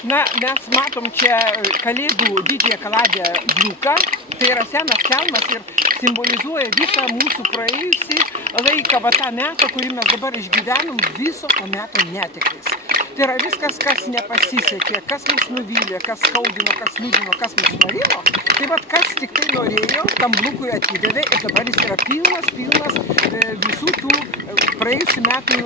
Na, mes matom čia kalėdų didžiąją kaladę bliuką, tai yra senas kelmas ir simbolizuoja visą mūsų praėjusį laiką, va tą metą, kurį mes dabar išgyvenom, viso to meto netektis. Tai yra viskas, kas nepasisekė, kas mus nuvylė, kas skaudino, kas liūdino, kas mus norėjo. Tai vat kas tik tai norėjo, tam bliukui atidavė ir dabar jis yra pilnas visų tų praėjusių metų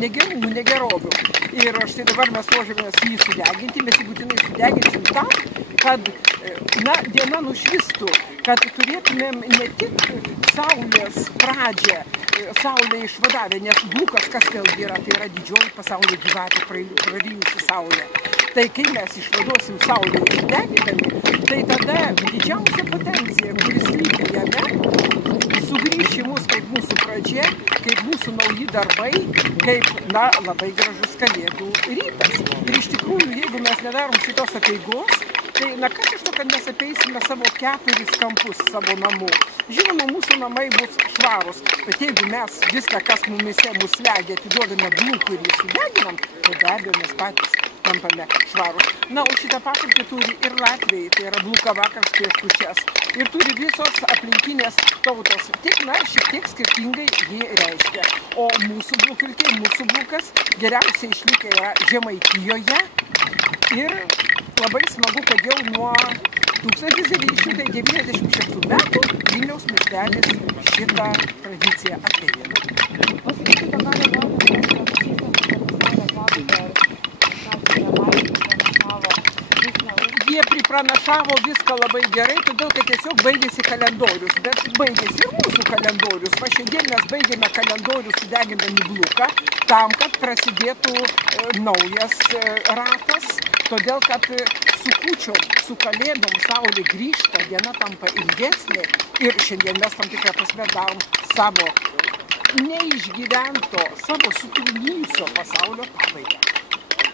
negerovių. Ir štai dabar mes ruošiamės jį sudeginti, mes jį būtinai sudeginsim tam, kad diena nušvistų, kad turėtumėm ne tik saulės pradžią, saulę išvadavę, nes bliukas kas vėlgi yra, tai yra didžioji pasaulio gyvatė prarijusi saulę. Tai kai mes išvaduosim saulę sudegindami, tai tada didžiausia potencija, kuris lygi jame, sugrįš į mus kaip mūsų pradžia, kaip mūsų nauji darbai, kaip, labai gražus kalėdų rytas. Ir iš tikrųjų, jeigu mes nedarom šitos apeigos, tai, kas iš to, kad mes apeisime savo 4 kampus savo namų. Žinoma, mūsų namai bus švarus, bet jeigu mes viską, kas mumise mus slegia, atiduodame bliukui ir jį sudeginam, tai be abejo mes patys tampame švarus. Na, o šitą patirtį turi ir Latvijai, tai yra bliuka vakars prieš kūčias. Ir turi visos aplinkinės tautos. Tik, šiek tiek skirtingai jį reiškia. O mūsų bliukilkiai, mūsų bliukas geriausiai išlikę yra Žemaitijoje. Ir labai smagu, kad jau nuo 1996 metų Vilniaus miestelis šitą tradiciją atvežė. Pasakykite, ką jie pripranašavo viską labai gerai, todėl kad tiesiog baigėsi kalendorius, bet baigėsi ir mūsų kalendorius. Va šiandien mes baigėme kalendorių sudegindami bliuką tam, kad prasidėtų naujas ratas, todėl kad su kūčiom, su kalėdom saulė grįžta, diena tampa ilgesnė ir šiandien mes tam tikrą prasme darom savo neišgyvento, savo sutrūnijusio pasaulio pabaigą.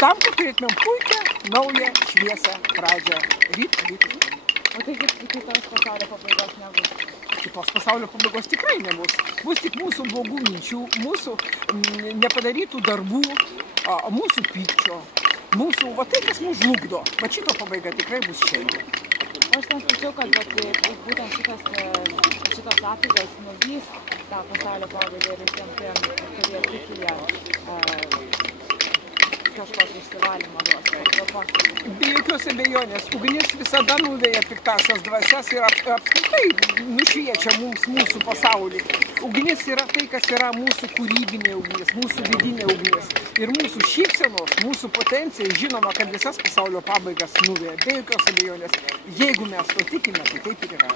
Tam, kad turėtumėm puikią, naują, šviesą pradžią. Ryt. O tai kitos pasaulio pabaigos nebus? Kitos pasaulio pabaigos tikrai nebus. Bus tik mūsų blogų minčių, mūsų nepadarytų darbų, mūsų pykčio, mūsų, tai, kas mus žlugdo. Bet šito pabaiga tikrai bus šiandien. Aš ten skaičiau, kad būtent šitos apeigas nuvys tą pasaulio pabaigą ir visiems, kurie tiki kažkokį išsivalymą duos. Be jokios abejonės, ugnis visada nuveja piktasias dvasias ir apskritai nušviečia mums mūsų pasaulį. Ugnis yra tai, kas yra mūsų kūrybinė ugnis, mūsų vidinė ugnis. Ir mūsų šypsenos, mūsų potencija, žinoma, kad visas pasaulio pabaigas nuveja. Be jokios abejonės, jeigu mes to tikime, tai taip ir yra.